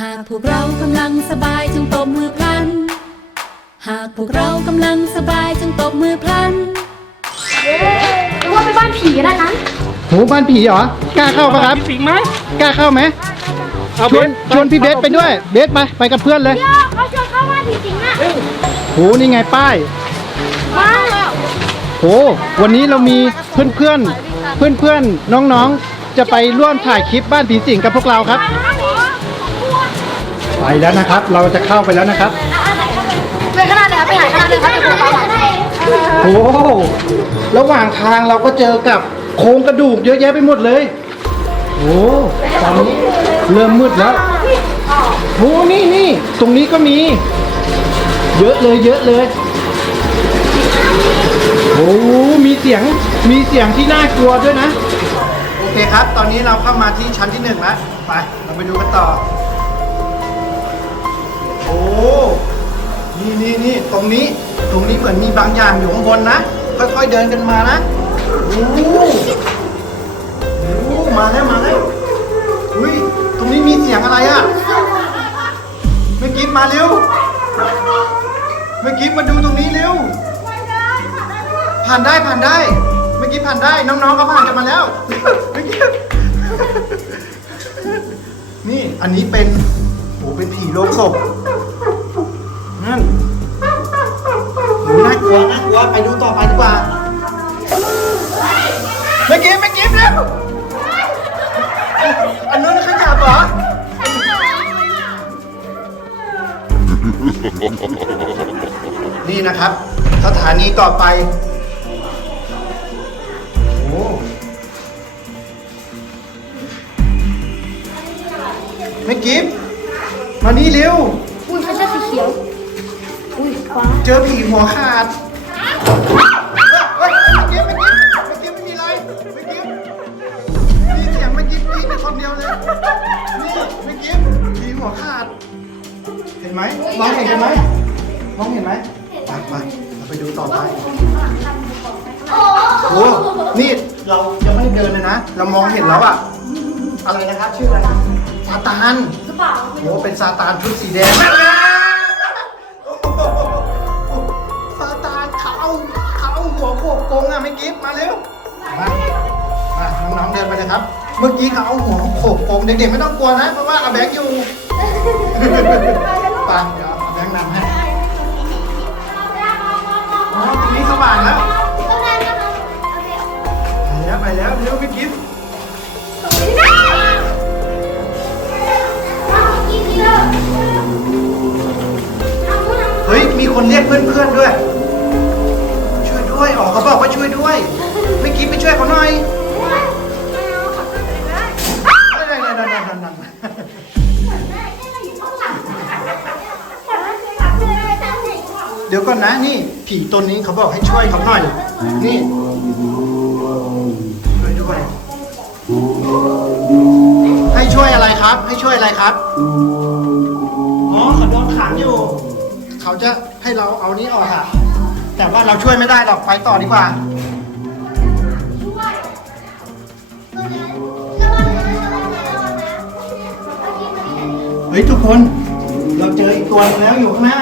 หากพวกเรากำลังสบายจงตบมือพลัน หากพวกเรากำลังสบายจงตบมือพลัน หรือว่าไปบ้านผีนะคะโหบ้านผีเหรอกล้าเข้าปะครับสิงไหมกล้าเข้าไหมเอาชวนชวนพี่เบสไปด้วย เบสไปไปกับเพื่อนเลยเดี๋ยวเขาชวนเข้าบ้านผีสิงอะโหนี่ไงป้ายว้าวโหวันนี้เรามีเพื่อนเพื่อนเพื่อนเพื่อนๆน้องๆ จะไปร่วมถ่ายคลิปบ้านผีสิงกับพวกเราครับ ไปแล้วนะครับ เราจะเข้าไปแล้วนะครับไปขนาดไหนครับไปไหนขนาดไหนครับไปขนาดไหนโอ้โหระหว่างทางเราก็เจอกับโครงกระดูกเยอะแยะไปหมดเลยโอ้ตอนนี้เริ่มมืดแล้วโอ้นี่นี่ตรงนี้ก็มี เยอะเลยเยอะเลยโอ้มีเสียงมีเสียงที่น่ากลัวด้วยนะ โอเคครับ ตอนนี้เราเข้ามาที่ชั้นที่หนึ่งแล้ว ไป เราไปดูกันต่อโอ้ นี่นี่นี่ตรงนี้ ตรงนี้เหมือนมีบางอย่างอยู่ข้างบนนะ ค่อยๆเดินกันมานะ โอ้โหโอ้โหมาแล้วมาแล้วอุ้ย ตรงนี้มีเสียงอะไรอะเมื่อกี้มาเร็ว เมื่อกี้มาดูตรงนี้เร็ว ผ่านได้ผ่านได้ เมื่อกี้ผ่านได้ น้องๆเขาผ่านกันมาแล้ว เมื่อกี้ นี่ อันนี้เป็นโอ้เป็นผีโลงศพ นั่นโหน่ากลัวน่ากลัวไปดูต่อไปดีกว่าไม่กิฟไม่กิฟแล้วอันนู้นขยับเหรอนี่นะครับ สถานีต่อไป โอ้ไม่กิฟมานี่เร็ว เจอผีหัวขาดเฮ้ยเมื่อกี้เมื่อกี้เมื่อกี้ไม่มีอะไรเมื่อกี้มีเสียงเมื่อกี้พี่มีคนเดียวเลยนี่เมื่อกี้ผีหัวขาด เห็นไหมมองเห็นกันไหมมองเห็นไหมไปไปเราไปดูต่อไปโอ้นี่เรายังไม่เดินเลยนะ เรามองเห็นแล้วอะอะไรนะครับ ชื่ออะไรซาตานหรือเปล่าโอ้เป็นซาตานชุดสีแดง น้องๆเดินไปเลยครับ เมื่อกี้เขาเอาหัวโขกกงเด็กๆไม่ต้องกลัวนะ เพราะว่าอาแบงค์อยู่ไปเดี๋ยวอาแบงค์นำให้อ๋อตรงนี้สว่างแล้วต้องได้นะคะไปแล้วไปแล้วเร็วไม่กิฟเฮ้ย มีคนเรียกเพื่อนๆด้วย ช่วยด้วยอ๋อเขาบอกว่าช่วยด้วย ไม่คิดไปช่วยเขาหน่อย เดี๋ยวก่อนนะนี่ผีตนนี้เขาบอกให้ช่วยเขาหน่อย นี่ช่วยด้วยให้ช่วยอะไรครับ ให้ช่วยอะไรครับอ๋อเขาโดนขังอยู่ เขาจะให้เราเอานี้ออกค่ะแต่ว่าเราช่วยไม่ได้หรอกไปต่อดีกว่า ฮ้ยทุกคน เราเจออีกตัวหนึงแล้วอยู่ข้างหน้า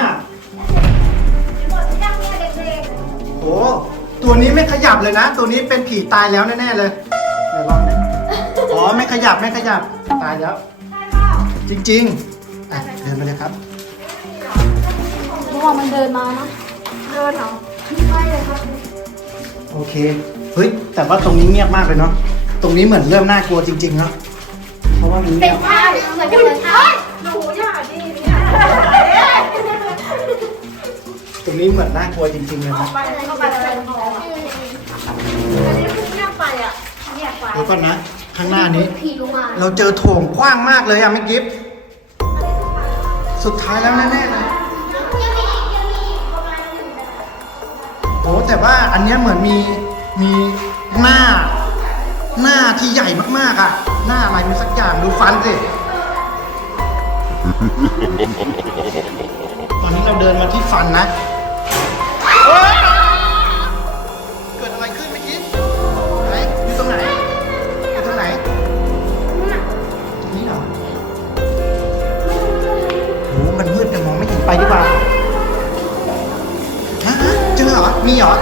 โอ้ตัวนี้ไม่ขยับเลยนะ ตัวนี้เป็นผีตายแล้วแน่ๆเลยเดี๋ยวลองดิอ๋อไม่ขยับไม่ขยับตายแล้วจริงๆอะเดินไปเลยครับเพราะว่ามันเดินมานะ เดินเหรอไม่เลยครับโอเค เฮ้ย แต่ว่าตรงนี้เงียบมากเลยเนาะ ตรงนี้เหมือนเริ่มน่ากลัวจริงๆเนาะ เพราะว่ามันเป็เงีนยบท่าเหมือนจะเหมือนท่าหนูอย่าดีเนี่ย ตรงนี้เหมือนน่ากลัวจริงๆเลยนะไปเข้าไปเลยพออันนี้คือเงียบไปอะเงียบไปเดี๋ยวก่อนนะ ข้างหน้านี้ ผีลงมาเราเจอโถงกว้างมากเลยอะไม่กิฟสุดท้ายแล้วแน่ๆเลยโอ้แต่ว่าอันเนี้ยเหมือนมีมีหน้า หน้าที่ใหญ่มากๆอะหน้าอะไรมีสักอย่างดูฟันสิ ตอนนี้เราเดินมาที่ฟันนะ เกิดอะไรขึ้นเมื่อกี้ไหนตรงไหนตรงไหนตรงนี้เหรอโหมันมืดมองไม่เห็นไปดีกว่าฮะเจอเหรอ มีเหรอ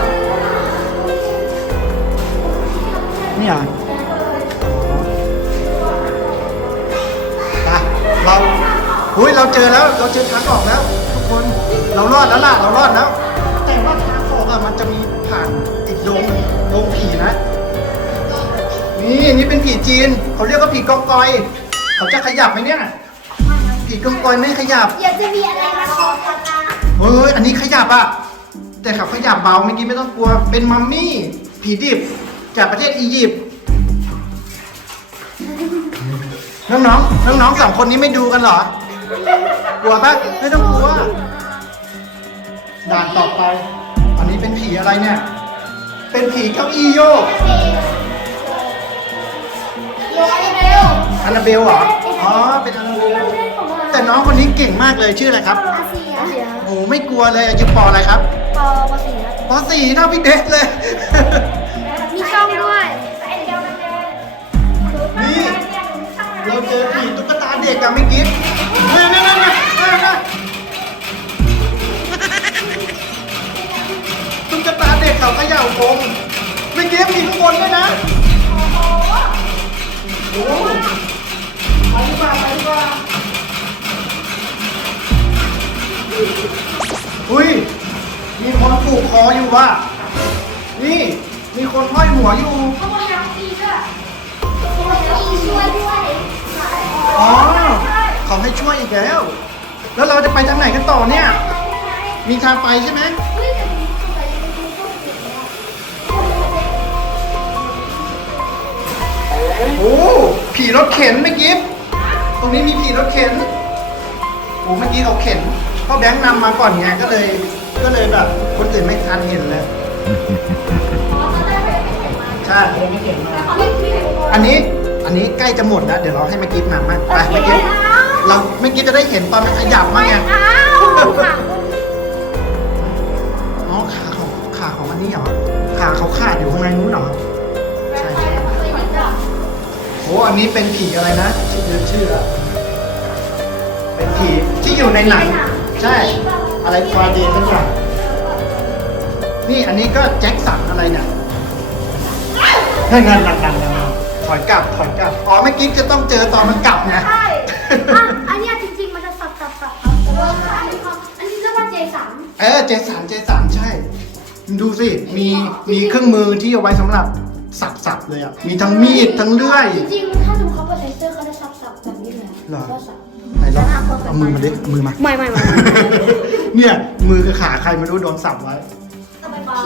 ยเราเจอแล้วเราเจอทางออกแล้ว ทุกคนเรารอดแล้วล่ะเรารอดแล้ว แต่ว่าทางออกอะมันจะมีผ่านอีกโรงโรงผีนะ นี่นี่เป็นผีจีนเขาเรียกว่าผีกองกอย เขาจะขยับไหมเนี่ยผีกองกอยไม่ขยับเดี๋ยวจะมีอะไรมาขอกันนะเฮ้ยอันนี้ขยับอะแต่เขาขยับเบาเมื่อกี้ไม่ต้องกลัว เป็นมัมมี่ผีดิบจากประเทศอียิปต์น้องๆน้องๆสองคนนี้ไม่ดูกันเหรอ กลัวปะไม่ต้องกลัว ด่านต่อไป อันนี้เป็นผีอะไรเนี่ย เป็นผีเก้าอี้โยกโยนเร็วอันนาเบลเหรอ อ๋อ เป็นอันนาเบลแต่น้องคนนี้เก่งมากเลยชื่ออะไรครับ อาเซียโอ้ไม่กลัวเลยอายุปออะไรครับปอปอสี่ครับปอสี่เท่าพี่เบสเลย มีช่องด้วยนี่ เราเจอผีตุ๊กตาเด็กอะไม่อกิฟ ตุ๊กตาเด็กเขาเขย่าผมไม่อกิฟมีข้างบนด้วยนะโอ้โหไปดีกว่าไปดีกว่าอุ้ย มีคนผูกคออยู่ว่ะ นี่ มีคนห้อยหัวอยู่ขโมยน้ำอีด้วยขโมยน้ำอีช่วยด้วย อ๋อ เขาให้ช่วยอีกแล้ว แล้วเราจะไปทางไหนกันต่อเนี่ย มีทางไปใช่ไหมเฮ้ยแต่มีคนไปดูพวกเด็กแล้วโอ้ผีรถเข็นเมื่อกี้ตรงนี้มีผีรถเข็นโอ้เมื่อกี้เขาเข็นพ่อแบงค์นำมาก่อนไงก็เลย ก็เลยแบบ คนอื่นไม่ทันเห็นเลยใช่เลยไม่เห็นมาเขาเรียกพี่อันนี้อันนี้ใกล้จะหมดแล้ว เดี๋ยวเราให้เมื่อกี้นำมาไปเมื่อกี้ เราเมื่อกี้จะได้เห็นตอนมันขยับมาไงอ้าวค่ะอ๋อขาของขาของอันนี้เหรอขาเขาขาดอยู่ข้างในนู้นเหรอใช่ใช่โอ้อันนี้เป็นผีอะไรนะชื่อชื่ออะเป็นผีที่อยู่ในหนังใช่ อะไรฟาเดนสักอย่างนี่อันนี้ก็แจ็คสันอะไรเนี่ยให้งานหนักๆนะถอยกลับถอยกลับอ๋อเมื่อกี้จะต้องเจอตอนมันกลับไง ใช่ อะอันเนี้ยจริงๆมันจะสับสับสับครับแต่ว่าอันนี้เขาอันนี้เรียกว่าเจสันเออเจสันเจสันใช่ ดูสิ มีมีเครื่องมือที่เอาไว้สำหรับสับๆเลยอะ มีทั้งมีดทั้งเลื่อยจริงๆถ้าดูเขาเปิดไทเซอร์เขาจะสับสับแบบนี้เลยเหรอก็สับไหนลองเอามือมาดิเอามือมา ไม่ไม่ไม่เนี่ยมือกับขาใครไม่รู้โดนสับไว้ต้องไปป้อ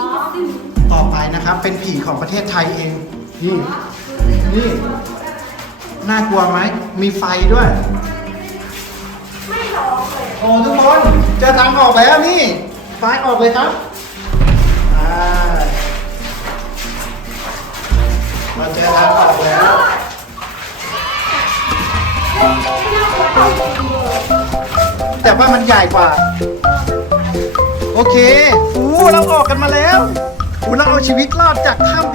ต่อไปนะครับ เป็นผีของประเทศไทยเอง นี่ นี่ น่ากลัวไหม มีไฟด้วย ไม่หรอกเลยโอ้ทุกคนเจอทางออกแล้วนี่ ไฟออกเลยครับอ่าเราเจอทางออกแล้ว แต่ว่ามันใหญ่กว่า โอเค อู้เราออกกันมาแล้วอู้เราเอาชีวิตรอดจากถ้ำผีสิงกัน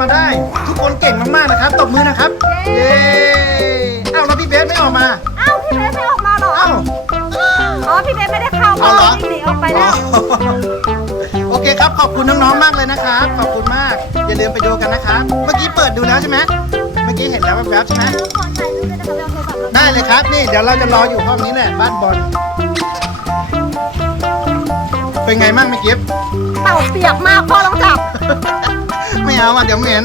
มาได้ ทุกคนเก่งมากๆนะครับตบมือนะครับเย้เอ้าแล้วพี่เบสไม่ออกมาอ้าวพี่เบสไม่ออกมาหรอ เอ้า อ๋อพี่เบสไม่ได้เข้าเอาเหรอ วิ่งหนีออกไปแล้ว โอเคครับขอบคุณน้องๆมากเลยนะครับขอบคุณมากอย่าลืมไปดูกันนะครับเมื่อกี้เปิดดูแล้วใช่ไหมเมื่อกี้เห็นแล้วแวบๆใช่ไหมขอถ่ายรูปด้วยนะครับเราโทรศัพท์เราได้เลยครับนี่เดี๋ยวเราจะรออยู่ห้องนี้แหละบ้านบอลเป็นไงบ้างเมื่อกี้เต่าเปียกมากพ่อต้องจับไม่ เอาอะเดี๋ยวเหม็น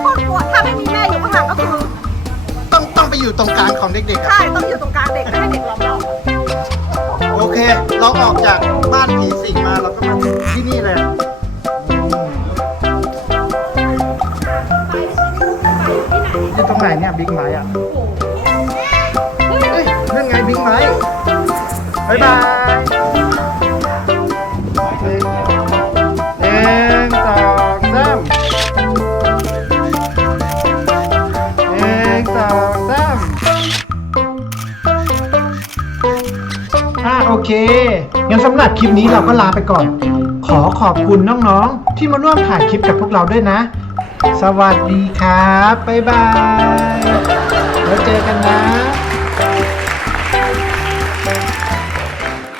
โคตรกลัวถ้าไม่มีแม่อยู่ข้างหลังก็คือต้องต้องไปอยู่ตรงกลางของเด็กๆอะใช่ต้องอยู่ตรงกลางเด็กไม่ให้เด็กล้อมรอบโอเค เราออกจากบ้านผีสิงมาเราก็มาถึงที่นี่เลยอยู่ตรงไหนเนี่ยบิ๊กไม้อะเฮ้ยนั่นไงบิ๊กไม้บายบายหนึ่งสอง โอเค งั้นสำหรับคลิปนี้เราก็ลาไปก่อน ขอขอบคุณน้องๆ ที่มาร่วมถ่ายคลิปกับพวกเราด้วยนะ สวัสดีครับ บ๊ายบาย แล้วเจอกันนะ